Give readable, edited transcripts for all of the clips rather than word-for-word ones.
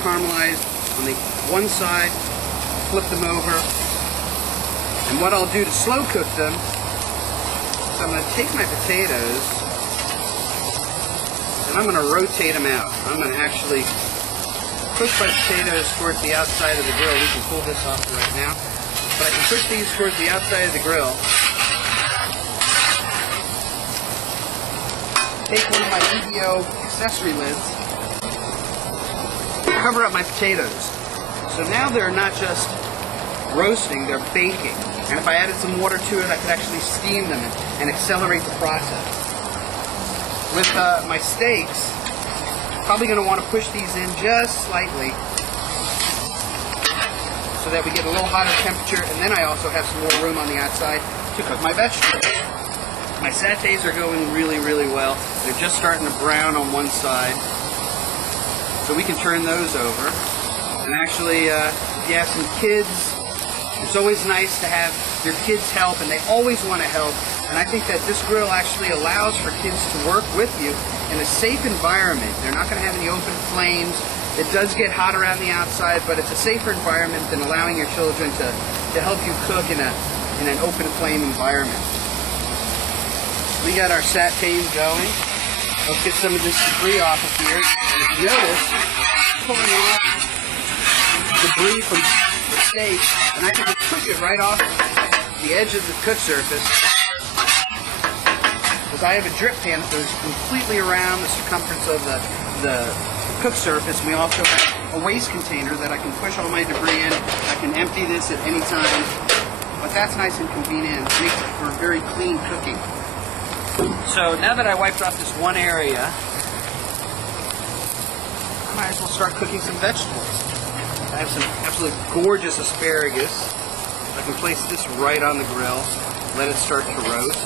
caramelized on the one side, flip them over, and what I'll do to slow cook them is I'm going to take my potatoes and I'm going to rotate them out. I'm going to actually push my potatoes towards the outside of the grill. We can pull this off right now, but I can push these towards the outside of the grill. Take one of my EVO accessory lids, cover up my potatoes. So now they're not just roasting, they're baking. And if I added some water to it, I could actually steam them and accelerate the process. With my steaks, probably going to want to push these in just slightly so that we get a little hotter temperature, and then I also have some more room on the outside to cook my vegetables. My satays are going really, really well. They're just starting to brown on one side, so we can turn those over. And actually, if you have some kids, it's always nice to have your kids help, and they always want to help. And I think that this grill actually allows for kids to work with you in a safe environment. They're not going to have any open flames. It does get hot around the outside, but it's a safer environment than allowing your children to help you cook in an open flame environment. We got our satays going. Let's get some of this debris off of here. And if you notice, pulling off debris from the steak, and I can just push it right off the edge of the cook surface. Because I have a drip pan that goes completely around the circumference of the cook surface. We also have a waste container that I can push all my debris in. I can empty this at any time. But that's nice and convenient. It makes it for very clean cooking. So now that I wiped off this one area, I might as well start cooking some vegetables. I have some absolutely gorgeous asparagus. I can place this right on the grill, let it start to roast.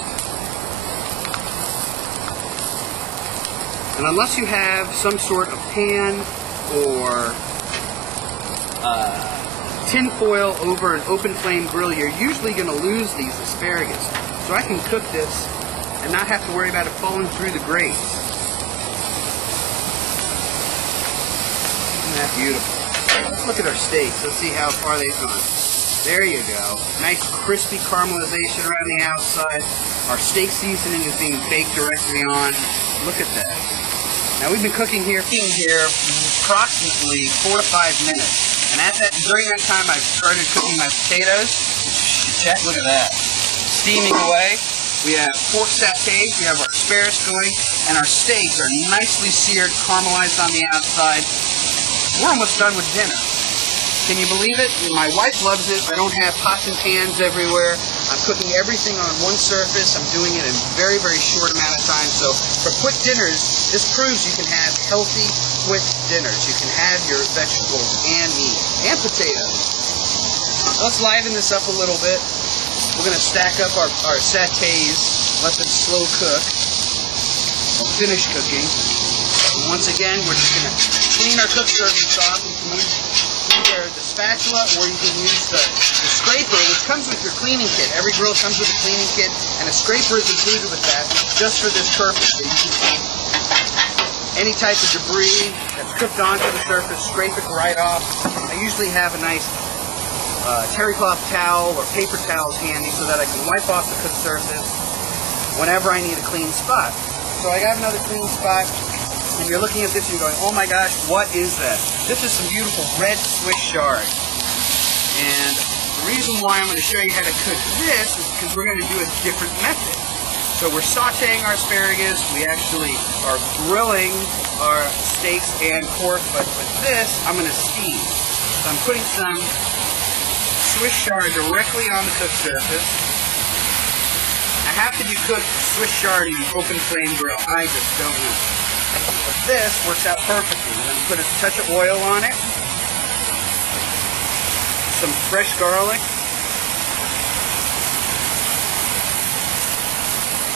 And unless you have some sort of pan or tin foil over an open flame grill, you're usually going to lose these asparagus. So I can cook this and not have to worry about it falling through the grate. Isn't that beautiful? Let's look at our steaks. Let's see how far they've gone. There you go. Nice crispy caramelization around the outside. Our steak seasoning is being baked directly on. Look at that. Now we've been cooking here approximately 4 to 5 minutes. And during that time I've started cooking my potatoes. Check, look at that. Steaming away. We have pork satay, we have our asparagus going, and our steaks are nicely seared, caramelized on the outside. We're almost done with dinner. Can you believe it? My wife loves it. I don't have pots and pans everywhere. I'm cooking everything on one surface. I'm doing it in a very, very short amount of time. So for quick dinners, this proves you can have healthy, quick dinners. You can have your vegetables and meat and potatoes. Let's liven this up a little bit. We're going to stack up our satays, let them slow cook, or finish cooking. And once again, we're just going to clean our cook surface off. You can use either the spatula or you can use the scraper, which comes with your cleaning kit. Every grill comes with a cleaning kit, and a scraper is included with that just for this purpose. That you can take any type of debris that's cooked onto the surface, scrape it right off. I usually have a nice terry cloth towel or paper towels handy so that I can wipe off the cooked surface whenever I need a clean spot. So I got another clean spot, and you're looking at this and you're going, oh my gosh, what is that? This is some beautiful red Swiss chard. And the reason why I'm going to show you how to cook this is because we're going to do a different method. So we're sauteing our asparagus, we actually are grilling our steaks and pork, but with this, I'm going to steam. So I'm putting some Swiss chard directly on the cooked surface. I have to do cooked Swiss chard in an open flame grill. I just don't know. But this works out perfectly. I'm going to put a touch of oil on it. Some fresh garlic.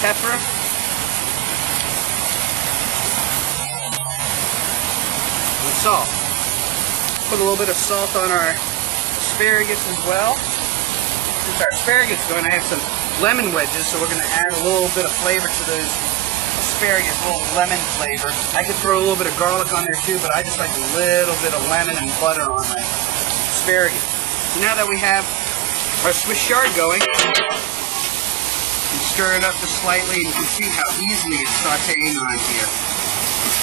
Pepper. And salt. Put a little bit of salt on our asparagus as well. Since our asparagus is going to have some lemon wedges, so we're going to add a little bit of flavor to those asparagus, a little lemon flavor. I could throw a little bit of garlic on there too, but I just like a little bit of lemon and butter on my asparagus. So now that we have our Swiss chard going, you stir it up just slightly, and you can see how easily it's sauteing on here.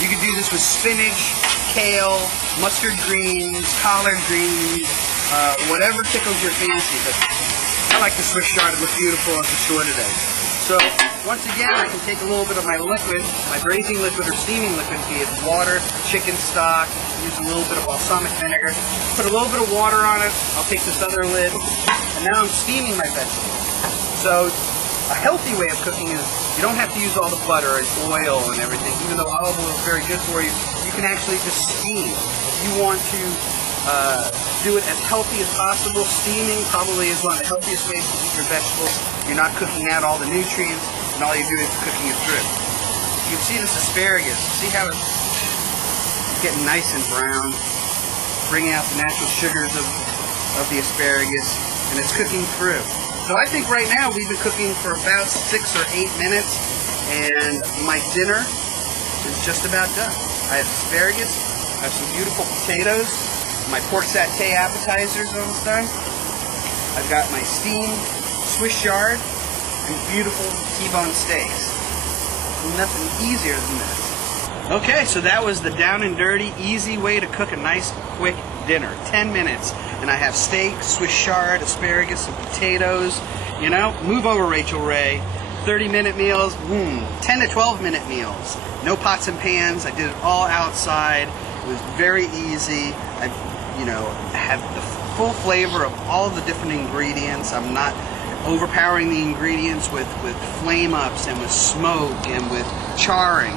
You can do this with spinach, kale, mustard greens, collard greens, whatever tickles your fancy. But I like the Swiss chard. It looks beautiful at the store today. So once again, I can take a little bit of my liquid, my braising liquid or steaming liquid, be it water, chicken stock, use a little bit of balsamic vinegar, put a little bit of water on it. I'll take this other lid, and now I'm steaming my vegetables. So a healthy way of cooking is you don't have to use all the butter and oil and everything. Even though olive oil is very good for you, you can actually just steam. If you want to do it as healthy as possible, steaming probably is one of the healthiest ways to eat your vegetables. You're not cooking out all the nutrients, and all you're doing is cooking it through. You can see this asparagus. See how it's getting nice and brown, bringing out the natural sugars of the asparagus, and it's cooking through. So I think right now we've been cooking for about 6 or 8 minutes, and my dinner is just about done. I have asparagus, I have some beautiful potatoes, my pork satay appetizer is almost done. I've got my steamed Swiss chard and beautiful T-bone steaks. Nothing easier than this. Okay, so that was the down and dirty, easy way to cook a nice, quick dinner. 10 minutes, and I have steak, Swiss chard, asparagus, and potatoes. You know, move over, Rachel Ray. 30-minute meals, 10 to 12-minute meals. No pots and pans. I did it all outside. It was very easy. I, had the full flavor of all the different ingredients. I'm not overpowering the ingredients with flame ups and with smoke and with charring.